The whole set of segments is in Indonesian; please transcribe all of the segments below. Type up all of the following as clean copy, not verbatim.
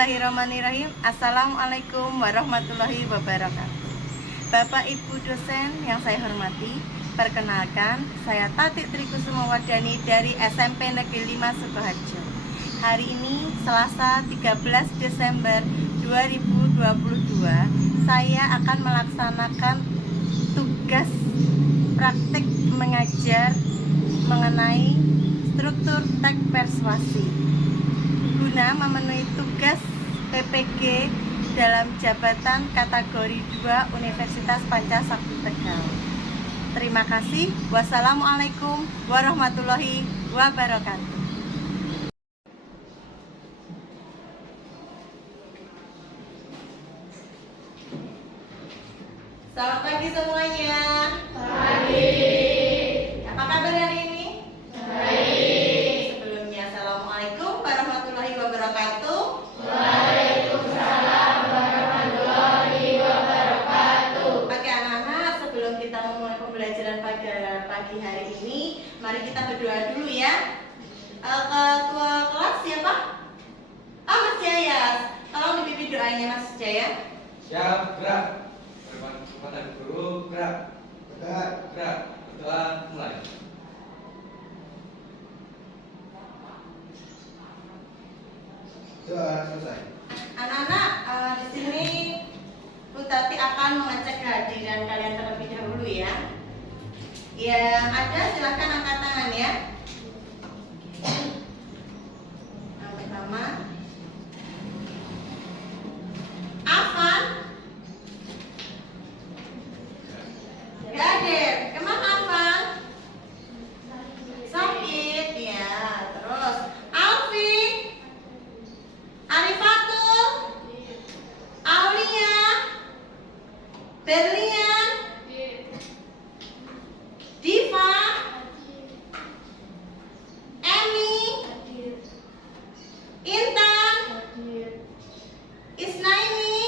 Bismillahirrahmanirrahim. Assalamualaikum warahmatullahi wabarakatuh. Bapak Ibu dosen yang saya hormati, perkenalkan saya Tati Trikusumawardani dari SMP Negeri 5 Sukoharjo. Hari ini Selasa 13 Desember 2022, saya akan melaksanakan tugas praktik mengajar mengenai struktur teks persuasi guna memenuhi tugas PPG dalam jabatan kategori 2 Universitas Pancasakti Tegal. Terima kasih. Wassalamualaikum warahmatullahi wabarakatuh. Selamat pagi semuanya. Pagi. Apa kabar hari ini? Baik. Sebelumnya, Assalamualaikum warahmatullahi wabarakatuh. Waalaikumsalam warahmatullahi wabarakatuh. Oke anak-anak, sebelum kita memulai pembelajaran pada pagi hari ini, mari kita berdoa dulu ya. Ketua kelas siapa? Mas Jaya. Tolong dipimpin doanya Mas Jaya. Siap, gerak. Kepada guru, gerak. Gerak. Berdoa, mulai. Doa selesai. Anak-anak, di sini Bu Tati akan mengecek kehadiran kalian terlebih dahulu ya. Yang ada silahkan angkat tangan ya. Yang pertama, Afan. Gak hadir. Kemana Afan? Sakit ya. Terus Alfi, Arifatul, Aulia, Berlian, Diva, Emi, Intan, Isnaini,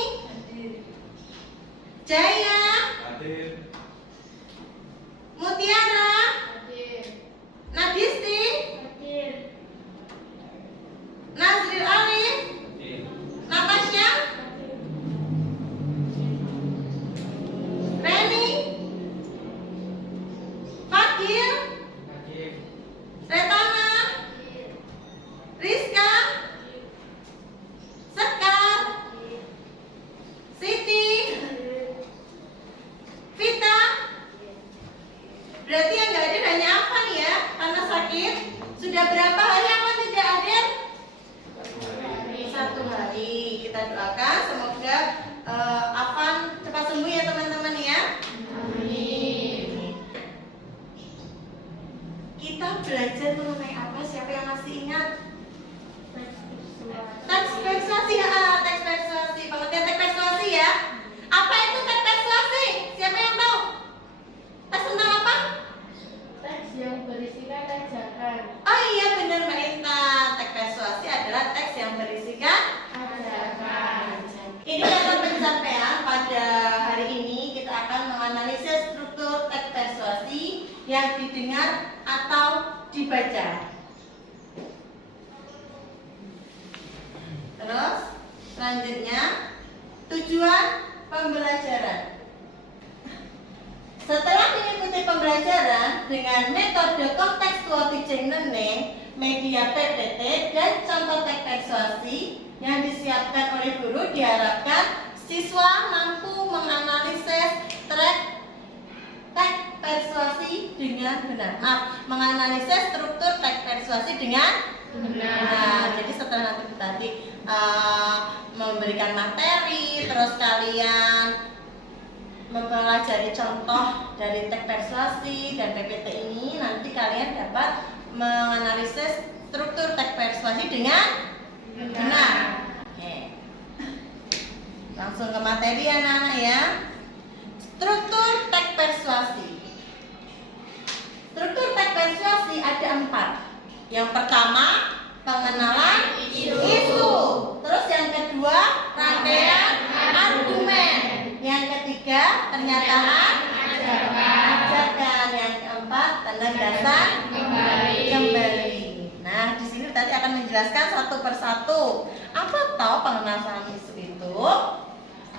Jaya, Hadir. Mutiara, Nadisti, Nazril Arif, Hadir. Natasha, Reni, Fakir, Hadir. Retana, Rizka, Sekar, Siti, Vita. Berarti yang nggak hadir hanya Afan ya, karena sakit. Sudah berapa hari Afan tidak hadir? Satu hari. Kita doakan semoga Afan cepat sembuh ya teman-teman ya. Amin. Kita belajar mengenai apa? Siapa yang masih ingat? Teks persuasi ya, teks persuasi. Pengertian teks persuasi ya. Apa itu teks persuasi? Siapa yang tahu? Teks tentang apa? Teks yang berisikan ajakan. Oh iya benar Mbak Intan. Teks persuasi adalah teks yang berisikan Ajakan. Ini dalam pencapaian pada hari ini kita akan menganalisis struktur teks persuasi yang didengar atau dibaca. Terus selanjutnya tujuan pembelajaran. Setelah mengikuti pembelajaran dengan metode contextual teaching learning, media PPT dan contoh teks persuasi yang disiapkan oleh guru, diharapkan siswa mampu menganalisis teks persuasi dengan benar. Menganalisis struktur teks persuasi dengan benar. Jadi setelah nanti tadi memberikan materi, terus kalian mempelajari contoh dari teks persuasi dan PPT ini, nanti kalian dapat menganalisis struktur teks persuasi dengan benar. Oke. Langsung ke materi anak-anak ya. Struktur teks persuasi. Struktur teks persuasi ada 4. Yang pertama, pengenalan isu. Terus yang kedua, rangkaian argumen. Yang ketiga, pernyataan ajakan. Yang keempat, tanda dasar kembali. Nah, di sini tadi akan dijelaskan satu persatu. Apa tahu pengenalan isu itu?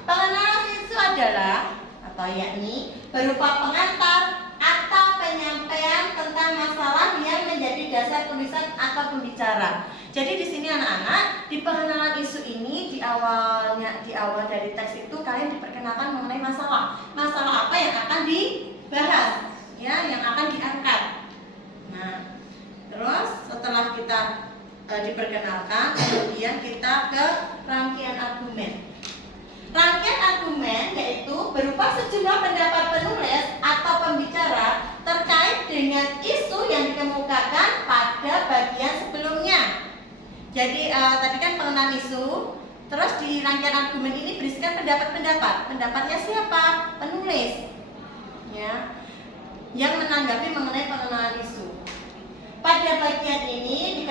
Pengenalan isu adalah atau yakni berupa pengantar atau penyampaian tentang masalah yang menjadi dasar tulisan atau pembicara. Jadi di sini anak-anak, di pengenalan isu ini di awal dari teks itu kalian diperkenalkan mengenai masalah apa yang akan dibahas, ya, yang akan diangkat. Nah, terus setelah kita diperkenalkan, kemudian kita ke rangkaian argumen. Rangkaian argumen yaitu berupa sejumlah pendapat penulis atau pembicara terkait dengan isu yang dikemukakan pada bagian sebelumnya. Jadi tadi kan pengenalan isu, terus di rangkaian argumen ini berisikan pendapat-pendapat. Pendapatnya siapa? Penulis, ya, yang menanggapi mengenai pengenalan isu. Pada bagian ini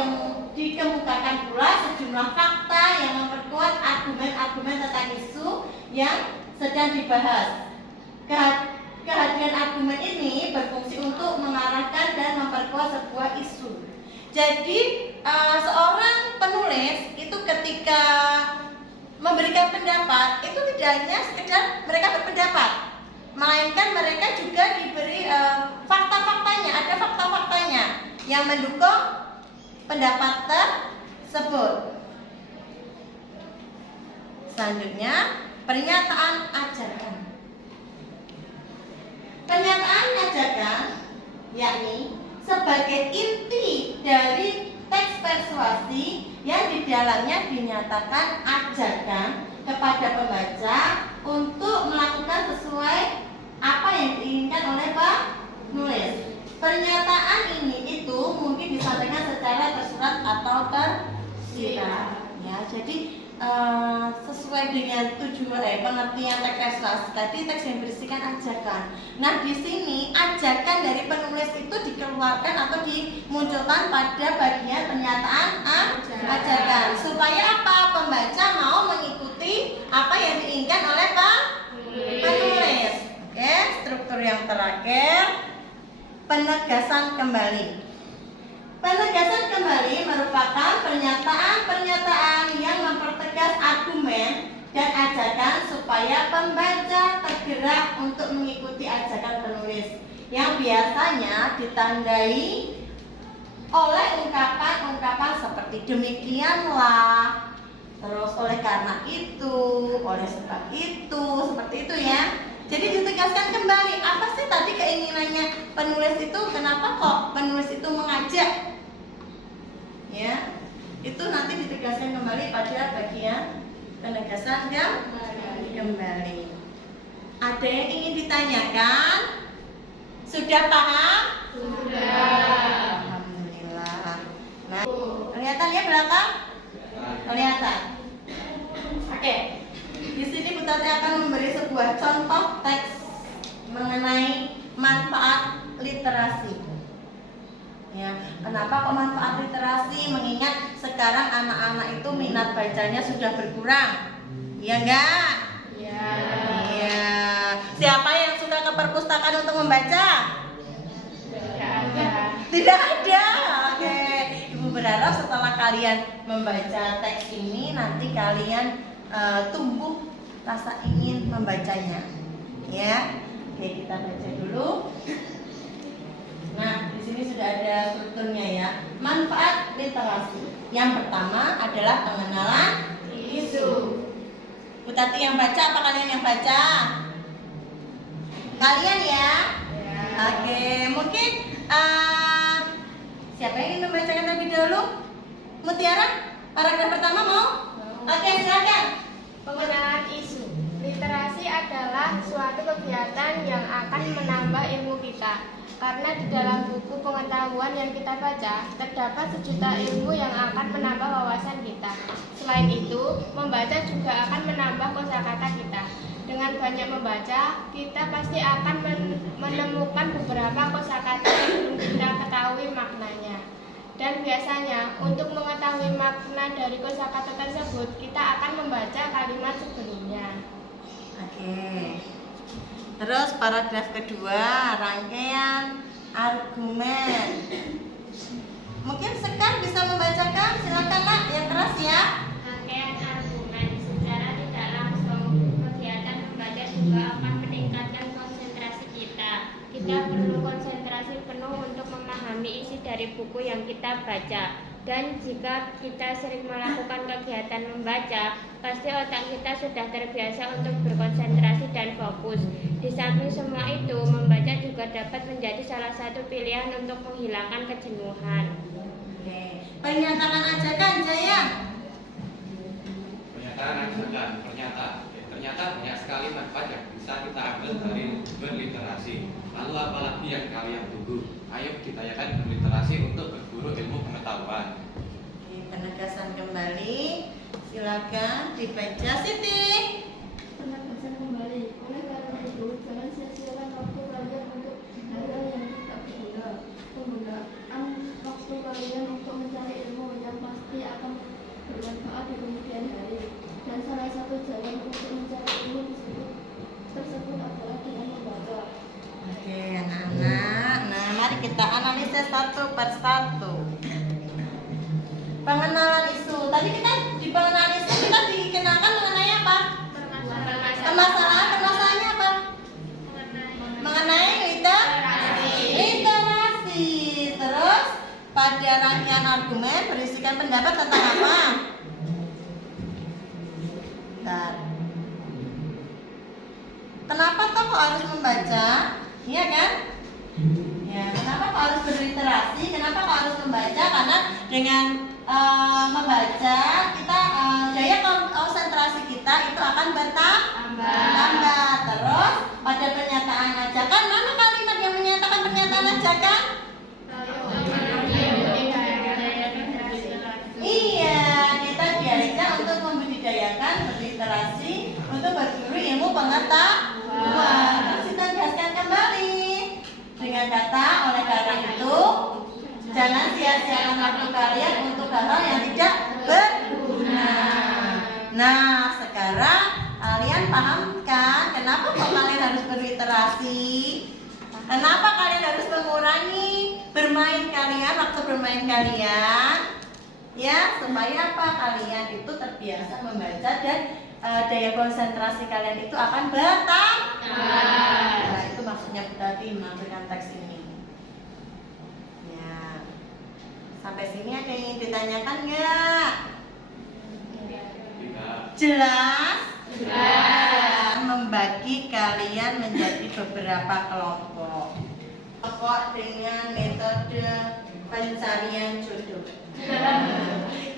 dikemukakan pula sejumlah fakta yang memperkuat argumen-argumen tentang isu yang sedang dibahas. Kehadiran argumen ini berfungsi untuk mengarahkan dan memperkuat sebuah isu. Jadi seorang penulis itu ketika memberikan pendapat itu tidak hanya sekedar mereka berpendapat, melainkan mereka juga diberi fakta-faktanya, ada fakta-faktanya yang mendukung pendapat tersebut. Selanjutnya, pernyataan ajakan. Pernyataan ajakan yakni sebagai inti dari teks persuasi yang di dalamnya dinyatakan ajakan kepada pembaca untuk melakukan sesuai apa yang diinginkan oleh penulis. Pernyataan ini itu mungkin disampaikan secara tersurat atau tersirat, ya. Jadi sesuai dengan tujuan pengertian teks persuasi tadi, teks yang berisikan ajakan. Nah, di sini ajakan dari penulis itu dikeluarkan atau dimunculkan pada bagian pernyataan ajakan supaya apa? Pembaca mau mengikuti apa yang diinginkan oleh penulis. Oke, struktur yang terakhir, penegasan kembali. Penegasan kembali merupakan pernyataan-pernyataan yang mempertegas argumen dan ajakan supaya pembaca tergerak untuk mengikuti ajakan penulis yang biasanya ditandai oleh ungkapan-ungkapan seperti demikianlah, terus oleh karena itu, oleh sebab itu, seperti itu ya. Jadi ditegaskan kembali apa sih tadi keinginannya penulis itu, kenapa kok penulis itu mengajak, ya, itu nanti ditegaskan kembali pada bagian penegasan kembali. Ada yang ingin ditanyakan? Sudah paham? Sudah. Alhamdulillah. Nah, kelihatan ya belakang? Kelihatan. Oke. Di sini Bu Tati akan memberi sebuah contoh teks mengenai manfaat literasi. Ya, kenapa kok manfaat literasi? Mengingat sekarang anak-anak itu minat bacanya sudah berkurang. Iya enggak? Ya. Iya. Siapa yang suka ke perpustakaan untuk membaca? Tidak ada. Tidak ada. Oke. Ibu berharap setelah kalian membaca teks ini nanti kalian tumbuh rasa ingin membacanya, ya. Oke, kita baca dulu. Nah, di sini sudah ada strukturnya ya. Manfaat literasi. Yang pertama adalah pengenalan Isu. Bu Tati yang baca apa kalian yang baca? Kalian ya. Ya. Oke, mungkin siapa yang ingin membacakan terlebih dahulu? Mutiara, paragraf pertama mau? Oke, silakan. Pengenalan isu. Literasi adalah suatu kegiatan yang akan menambah ilmu kita. Karena di dalam buku pengetahuan yang kita baca, terdapat sejuta ilmu yang akan menambah wawasan kita. Selain itu, membaca juga akan menambah kosakata kita. Dengan banyak membaca, kita pasti akan menemukan beberapa kosakata yang belum kita ketahui maknanya. Dan biasanya, untuk mengetahui makna dari kosakata tersebut, kita akan membaca kalimat sebelumnya. Oke. Terus paragraf kedua, rangkaian argumen. Mungkin Sekar bisa membacakan, silakan Nak, yang keras ya. Rangkaian argumen secara tidak langsung, kegiatan membaca juga akan meningkatkan konsentrasi kita. Kita perlu konsentrasi penuh untuk memahami isi dari buku yang kita baca. Dan jika kita sering melakukan kegiatan membaca, pasti otak kita sudah terbiasa untuk berkonsentrasi dan fokus. Di samping semua itu, membaca juga dapat menjadi salah satu pilihan untuk menghilangkan kejenuhan. Oke. Pernyataan ajakan, Jaya. Pernyataan ajakan. Ternyata banyak sekali manfaat yang bisa kita ambil dari berliterasi. Lalu apalagi yang kalian tunggu? Ayo ditanyakan berliterasi untuk berburu ilmu pengetahuan. Oke, penegasan kembali. Silakan dibaca, Siti. Penegasan kembali. Oleh karena itu, jangan sia-siakan waktu kalian untuk hal-hal yang tidak berguna. Penggunaan waktu kalian untuk mencari ilmu yang pasti akan bermanfaat di kemudian hari. Dan salah satu jalan untuk mencari ilmu tersebut adalah dengan membaca. Oke, anak-anak. Nah, mari kita analisis satu persatu. Pengenalan isu. Tadi kita di pengenalan isu kita dikenalkan mengenai apa? Permasalahannya apa? Mengenai literasi. Terus pada rangkaian argumen berisikan pendapat tentang apa? Bentar. Kenapa toh kok harus membaca? Iya kan? Ya, kenapa kok harus berliterasi? Kenapa kok harus membaca? Karena dengan membaca kita daya konsentrasi kita itu akan bertambah. Terus pada pernyataan ajakan, mana kalimat yang menyatakan pernyataan ajakan? Iya, kita diajak untuk membudidayakan berliterasi untuk berburu ilmu pengetahuan. Terus kita jelaskan kembali dengan kata oleh karena itu jangan sia-siakan waktu kalian untuk hal-hal yang tidak berguna. Nah, sekarang kalian pahamkan kenapa kok kalian harus berliterasi? Kenapa kalian harus mengurangi bermain kalian, waktu bermain kalian? Ya, supaya apa? Kalian itu terbiasa membaca dan daya konsentrasi kalian itu akan bertambah. Nah, itu maksudnya tadi mengambilkan teks ini. Ya, sampai sini ada yang ingin ditanyakan nggak? Jelas? Jelas. Membagi kalian menjadi beberapa kelompok. Kelompok dengan metode pencarian jodoh.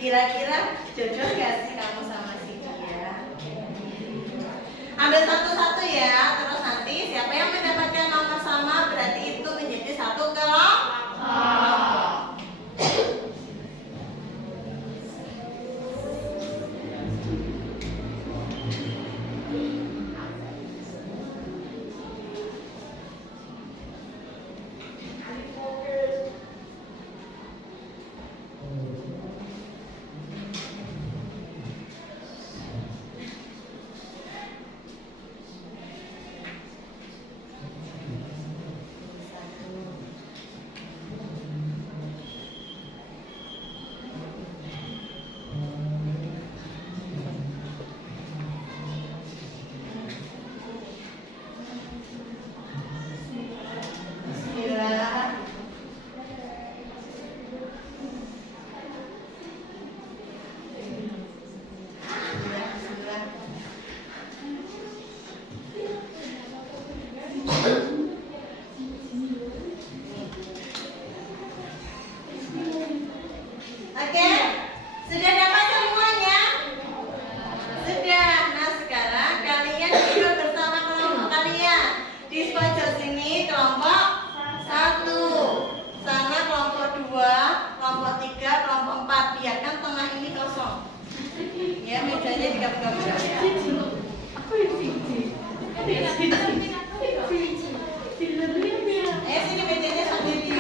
Kira-kira jodoh gak sih kamu sama si dia? Ambil satu-satu ya. Terus nanti siapa yang mendapatkan nomor sama berarti itu menjadi satu kelompok. Oke, sudah dapat semuanya? Sudah. Nah, sekarang kalian duduk bersama kelompok kalian. Di pojok sini kelompok 1, sana kelompok 2, kelompok 3, kelompok 4. Biarkan tengah ini kosong. Ya, mejanya dibuka-buka. Sini mejanya sambil di.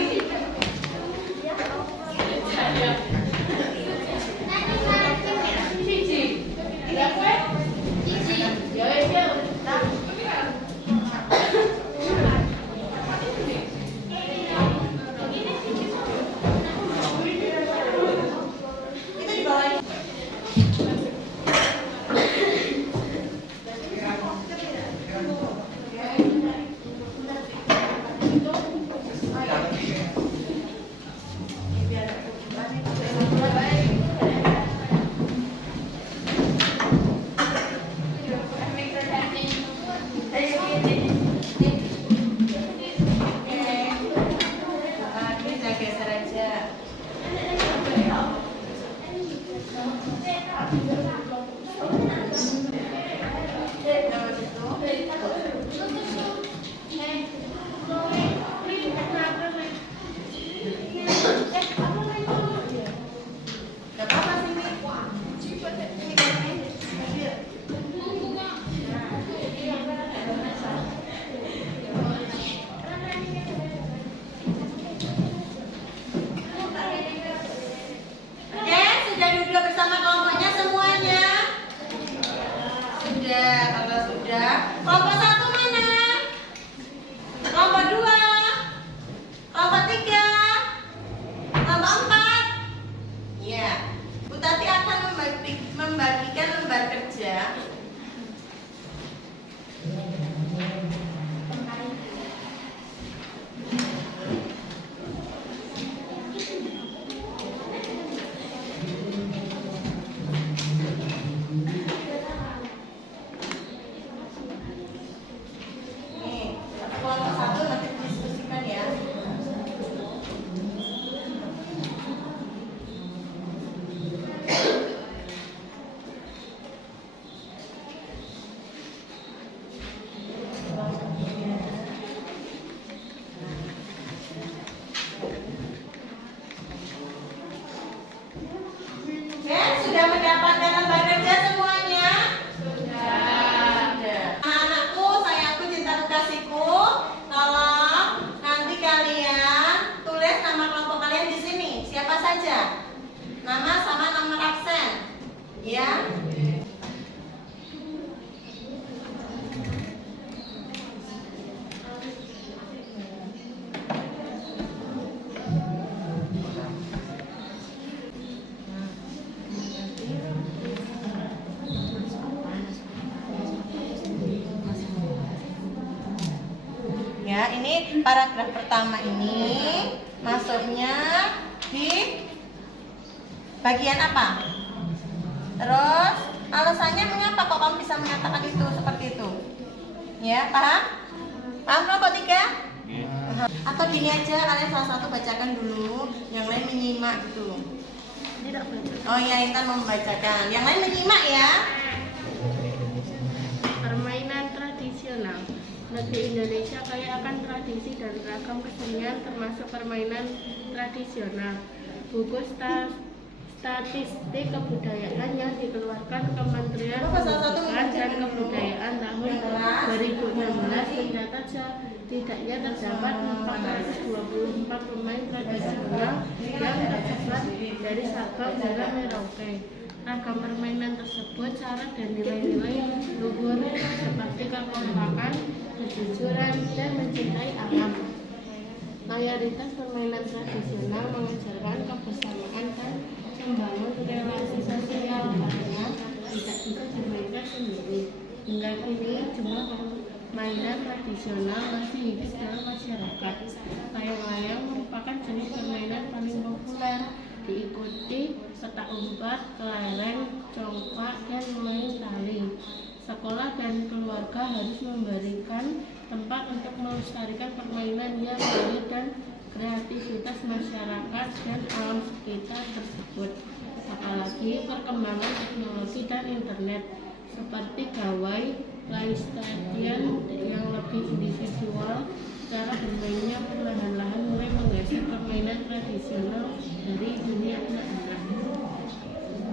Ya, ini paragraf pertama ini masuknya di bagian apa? Terus alasannya mengapa kok kamu bisa mengatakan itu seperti itu? Ya, paham? Paham kelompok 3? Atau gini aja, kalian salah satu bacakan dulu, yang lain menyimak gitu. Tidak baca. Oh ya, Intan mau membacakan. Yang lain menyimak ya. Permainan tradisional. Negeri Indonesia kaya akan tradisi dan ragam kesenian termasuk permainan tradisional. Buku statistik kebudayaan yang dikeluarkan Kementerian Pendidikan dan Kebudayaan tahun 2016 mencatat setidaknya terdapat 424 pemain tradisional yang tersebar dari Sabang hingga Merauke. Ragam permainan tersebut syarat dan nilai-nilai luhur seperti kekompakan, kejujuran, dan mencintai alam. Mayoritas permainan tradisional mengajarkan kebersamaan dan membangun relasi sosial karena tidak bisa dimainkan sendiri. Hingga kini jumlah permainan tradisional masih hidup dalam masyarakat. Layang-layang merupakan jenis permainan paling populer, diikuti petak umpet, kelereng, congklak, dan main tali. Sekolah dan keluarga harus memberikan tempat untuk melestarikan permainan yang baru dan kreativitas masyarakat dan alam sekitar tersebut. Apalagi perkembangan teknologi dan internet seperti gawai PlayStation yang lebih individual, cara bermainnya perlahan-lahan mulai menggeser permainan tradisional dari dunia anak-anak.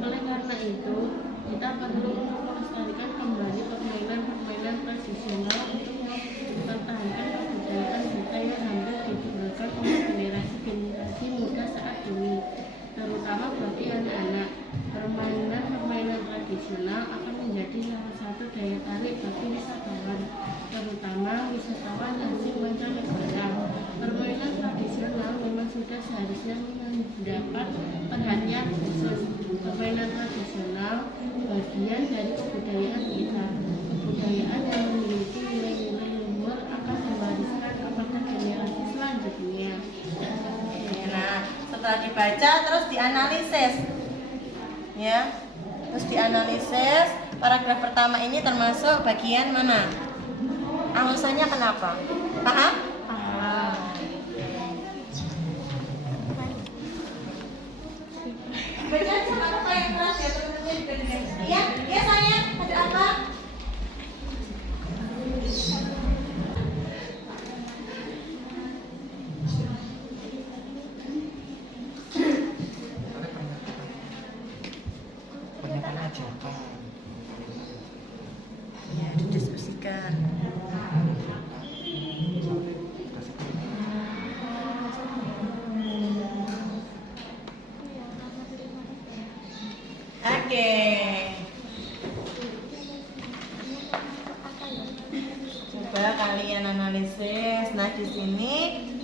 Oleh karena itu, kita perlu melestarikan kembali permainan tradisional untuk mempertahankan kebudayaan kita yang hampir ditinggalkan oleh generasi muda saat ini, terutama bagi anak-anak. Permainan tradisional akan menjadi salah satu daya tarik bagi wisatawan, terutama wisatawan asing mancanegara. Permainan tradisional memang sudah seharusnya mendapat perhatian khusus. Permainan tradisional bagian dari kebudayaan kita. Kebudayaan yang memiliki nilai-nilai luhur akan diwariskan kepada generasi selanjutnya. Nah, setelah dibaca terus dianalisis. Ya. Terus dianalisis, paragraf pertama ini termasuk bagian mana? Alasannya kenapa? Paham? Baca aja apa yang keras ya teman-teman juga dengan. Iya, iya sayang, ada apa? Ya, didiskusikan. Oke. Coba kalian analisis. Nah, di sini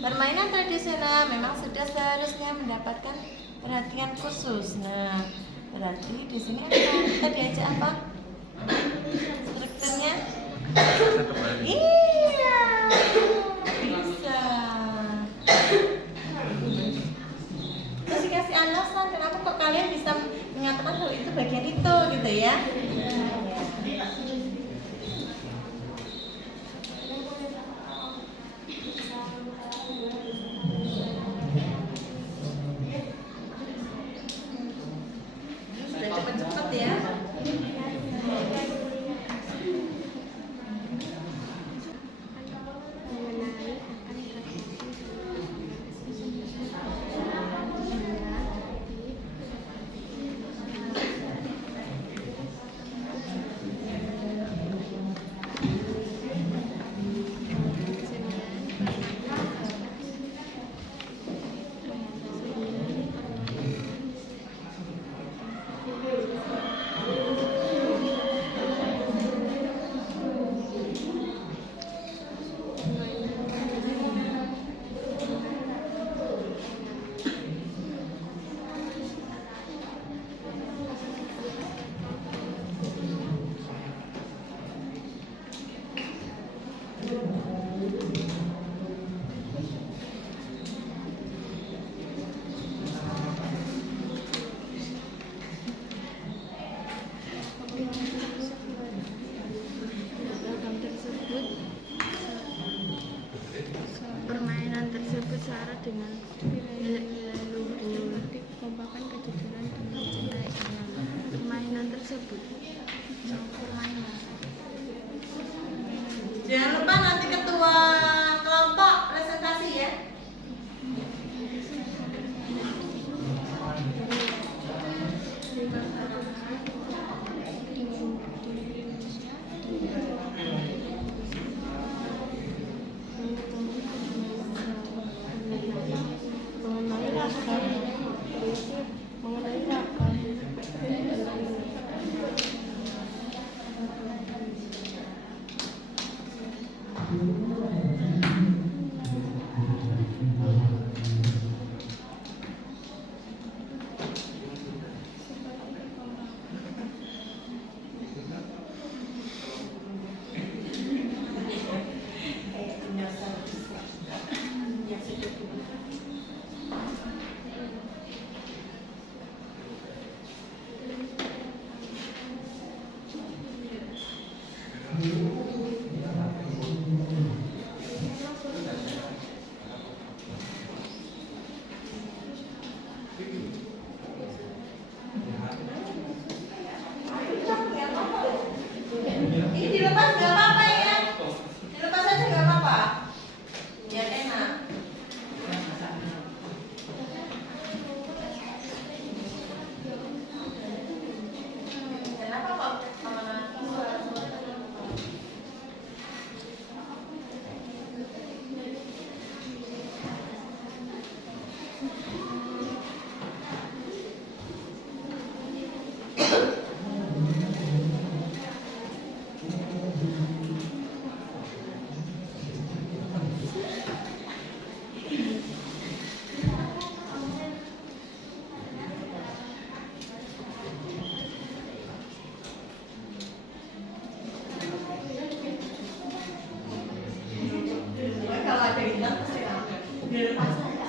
permainan tradisional memang sudah seharusnya mendapatkan perhatian khusus. Nah, berarti di sini kita diajak apa? Strukturnya? Iya, bisa. Terus dikasih alasan kenapa kok kalian bisa mengatakan hal itu bagian itu gitu ya. Sudah cepet-cepet ya. dengan nilai-nilai luhur seperti kekompakan, kejujuran, dan mencintai alam. Permainan tersebut Jangan lupa nanti ketua kelompok presentasi ya. Ini dilepas nggak apa-apa ya? Dilepas aja nggak apa-apa. Biar enak. Kenapa kok kalau ada ingat pasti ambil. Dilepas aja.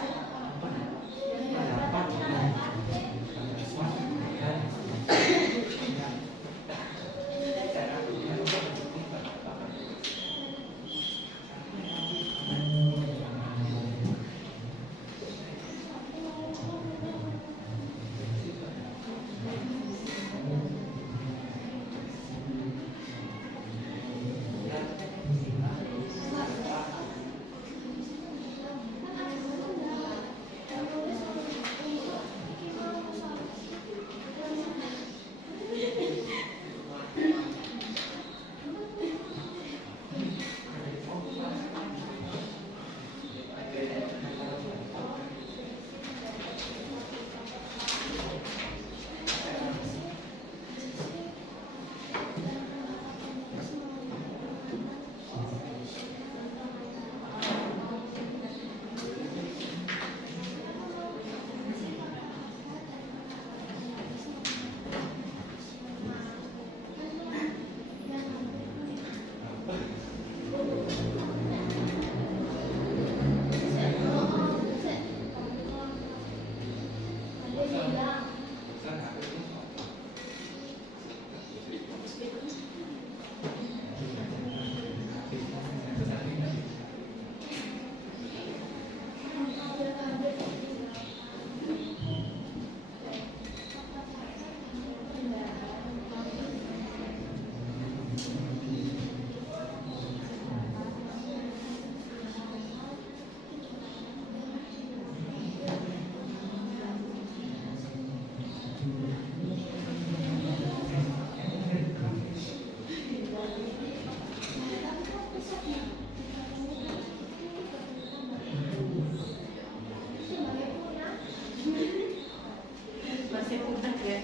Masih punya ya.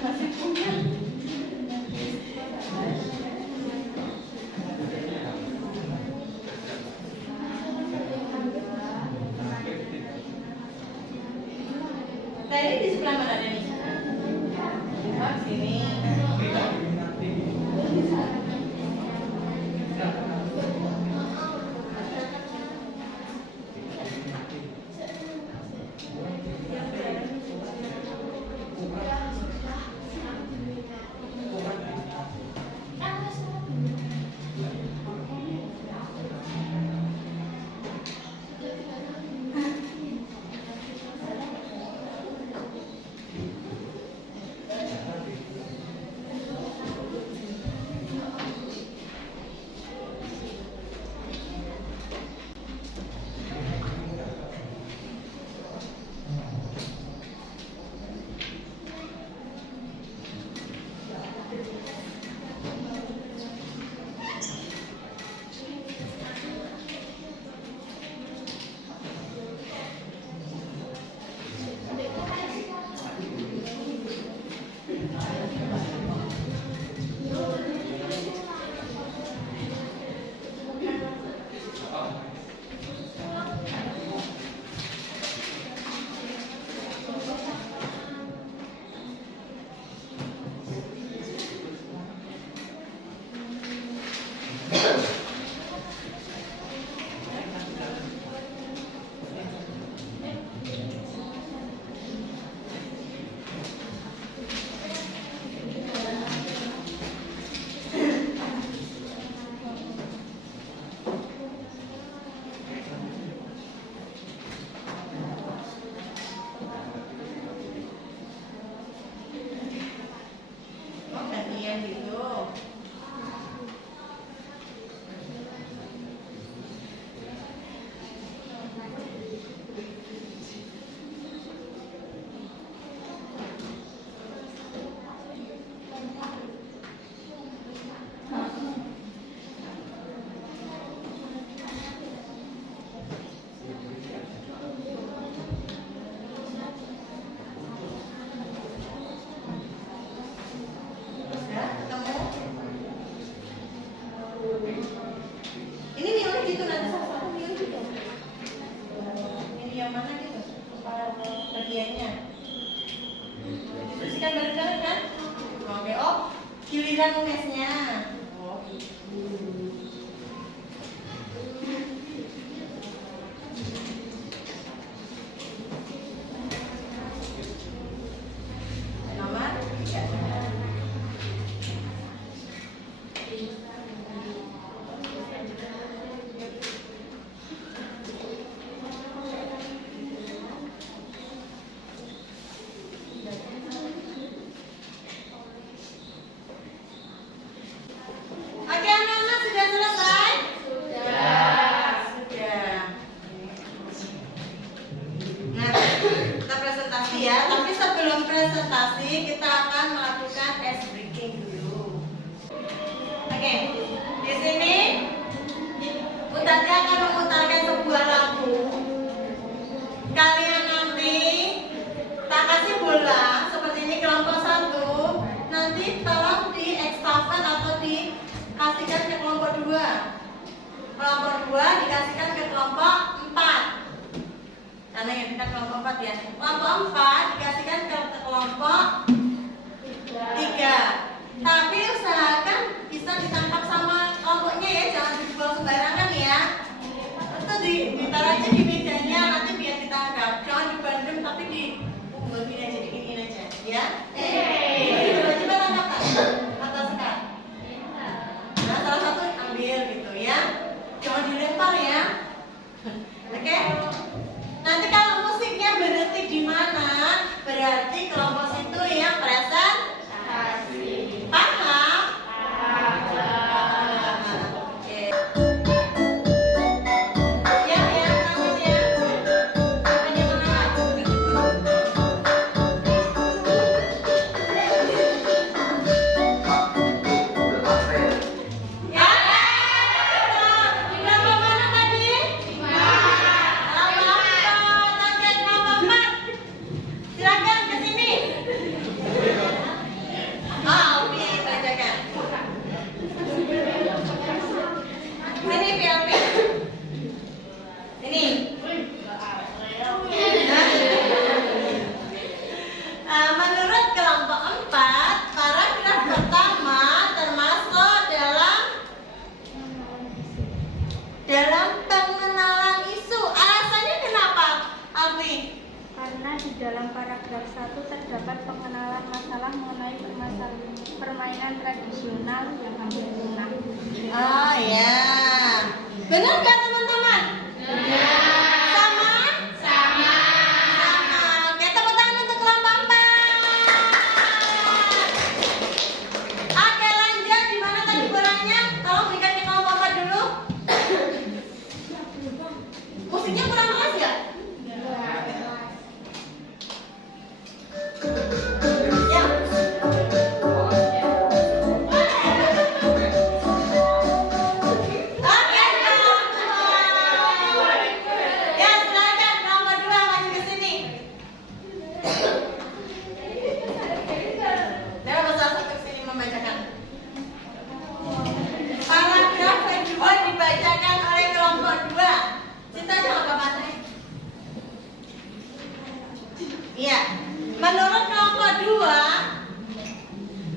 Masih punya. Tadi di sebelah mana nih? Oh, sini. nulisnya. Nomor 3. Oke, anak-anak sudah selesai? Sudah. Nah, kita presentasi ya. Tapi sebelum presentasi kita akan melakukan ice breaking dulu. Oke, di sini Utati akan memutarkan sebuah lagu. Kalian nanti tak kasih bola seperti ini kelompok 1. Nanti tolong di ekstafet atau dikasihkan ke kelompok 2. Kelompok 2 dikasihkan ke kelompok 4. Karena yang kita kelompok 4 ya. Kelompok 4 dikasihkan ke kelompok 3. Tapi usahakan bisa ditangkap sama kelompoknya ya, jangan dibuang sembarangan ya. Itu ditaruh aja di mejanya, nanti biar ditangkap. Jangan dibandem tapi gini aja, diginiin aja ya. Coba tangkap atau sekat. Nah, salah satu ambil gitu ya. Jangan dilempar ya. Oke? Nanti kalau musiknya berhenti di mana, berarti kelompok situ yang presentasi. Paham? Oke. Ya, tangan ya. Tangannya mana? Ya. Di kelompok mana tadi? Silakan ke sini. Oke, bacakan. Sini, Pialpi. Ini. Menurut kelompok 4, paragraf pertama termasuk dalam pengenalan isu. Alasannya kenapa, Alfi? Karena di dalam paragraf 1 terdapat pengenalan masalah mengenai permainan tradisional yang hampir punah. Oh ya, benar nggak teman-teman? Sama? Sama. Oke, tepuk tangan untuk kelompok 4. Oke, lanjut. Di mana tadi bolanya? Tolong berikan ke kelompok 4 dulu. Musiknya kurang keras nggak? Ya. Oke, ya, silakan nomor 2 maju ke sini. Saya bisa ke sini membacakan. Paragraf kedua dibacakan oleh kelompok 2. Cinta jangan bapak. Iya. Menurut kelompok 2,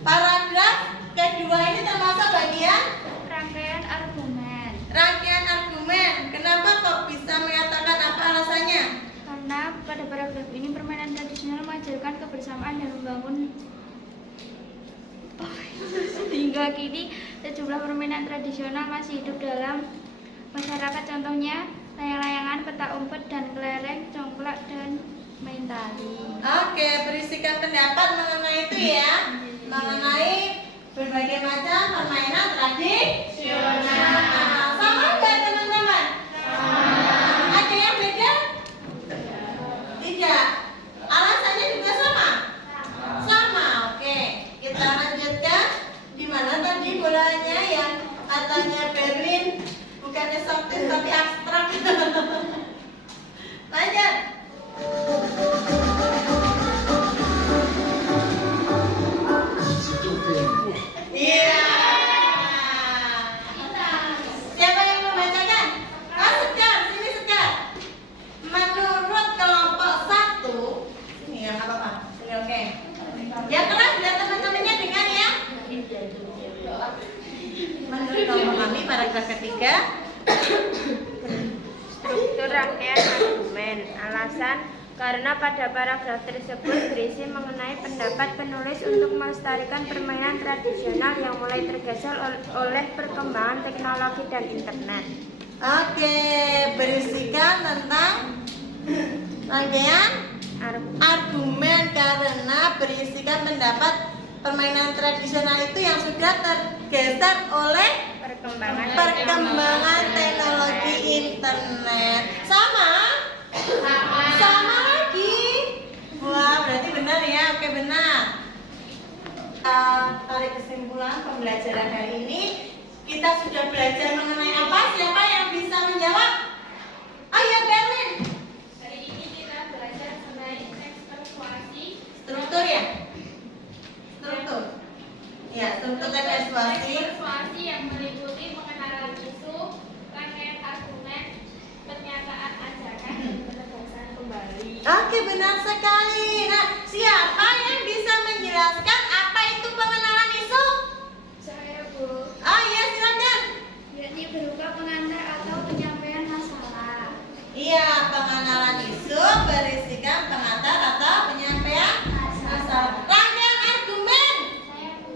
paragraf kedua ini termasuk bagian Rangkaian argumen. rangkaian argumen. Kenapa kok bisa mengatakan apa alasannya? Karena pada paragraf ini permainan tradisional mengajarkan kebersamaan dan membangun. Hingga kini sejumlah permainan tradisional masih hidup dalam masyarakat, contohnya layang-layangan, petak umpet, dan kelereng, congklak, dan main tali. Oke, berisikan pendapat mengenai itu ya. Mengenai berbagai macam permainan tradisional. Sama nggak teman-teman? Ada yang beda? Tidak. Alasannya juga sama? Sama. Oke, kita lanjutkan. Di mana tadi bolanya yang katanya Berlin bukan eksotis tapi abstrak. Lanjut. Iya. Siapa yang membacakan? Sekar, sini Sekar. Menurut kelompok 1, sini ya, apa-apa. Sini, oke. Ya keras ya teman-temannya dengar ya. paragraf ketiga. Struktur rangkaian argumen. Alasan karena pada paragraf tersebut berisi mengenai pendapat penulis untuk melestarikan permainan tradisional yang mulai tergeser oleh perkembangan teknologi dan internet. Oke, berisikan tentang rangkaian argumen karena berisikan pendapat permainan tradisional itu yang sudah tergeser oleh perkembangan teknologi internet. Sama lagi. Wah, berarti benar ya. Oke, benar. Tarik kesimpulan pembelajaran hari ini. Kita sudah belajar mengenai apa? Siapa yang bisa menjawab? Ayo, Berlin. Hari ini kita belajar mengenai teks persuasi. Struktur ya? Struktur. Ya, struktur teks persuasi. Persuasi yang meliputi pengenalan isu, rangkaian argumen, pernyataan ajakan, dan penegasan kembali. Oke, benar sekali. Nah, siapa yang bisa menjelaskan apa itu pengenalan isu? Saya, Bu. Oh iya, silakan. Yakni berupa pengantar atau penyampaian masalah. Iya, pengenalan isu berisikan pengantar atau penyampaian masalah. Rangkaian argumen. Saya Bu.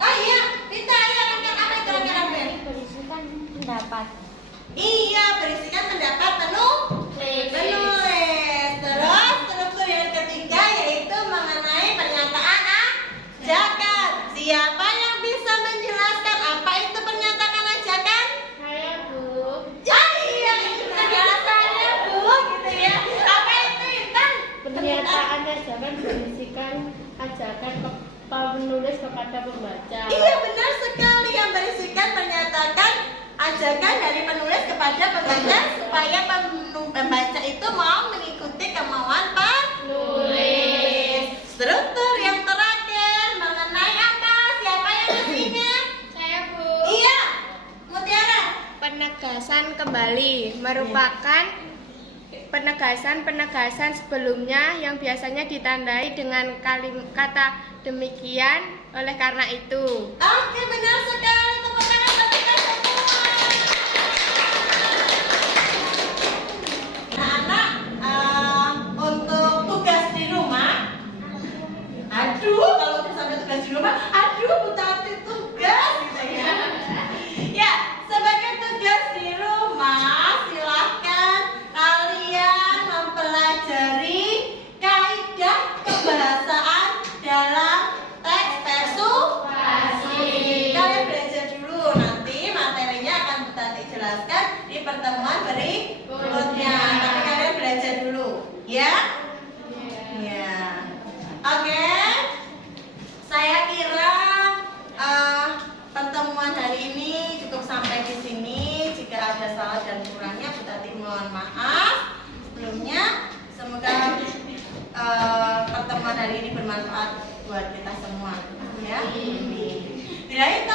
Oh iya, Vita, iya, rangkaian apa itu rangkaian argumen? Berisikan pendapat. Iya, berisikan pendapat penulis. Terus struktur yang ketiga yaitu mengenai pernyataan ajakan. Siapa yang bisa menjelaskan apa itu pernyataan ajakan? Saya Bu. Ah iya, itu penjelasannya Bu, gitu ya. Apa itu Intan? Pernyataan ajakan berisikan ajakan penulis kepada pembaca. Iya, benar sekali, yang berisikan pernyataan ajakan dari penulis kepada pembaca supaya pembaca itu mau mengikuti kemauan penulis. Struktur yang terakhir mengenai apa? Siapa yang masih ingat? Saya Bu. Iya, Mutiara. Penegasan kembali merupakan penegasan sebelumnya yang biasanya ditandai dengan kata demikian, oleh karena itu. Oke, benar sekali. Tepuk tangan bagi kita semua. Nah, anak, untuk tugas di rumah. Aduh, kalau sampai tugas di rumah, aduh, Butati tugas gitu ya. Ya, sebagai tugas di rumah, silahkan kalian mempelajari kaidah kebahasaan dalam teks persuasi. Kalian belajar dulu, nanti materinya akan Butati jelaskan di pertemuan berikutnya. Tapi kalian belajar dulu, ya? Ya. Oke. Saya kira pertemuan hari ini cukup sampai di sini. Jika ada salah dan kurangnya, Butati mohon maaf. Sebelumnya, semoga pertemuan hari ini bermanfaat buat kita semua, ya. Bila itu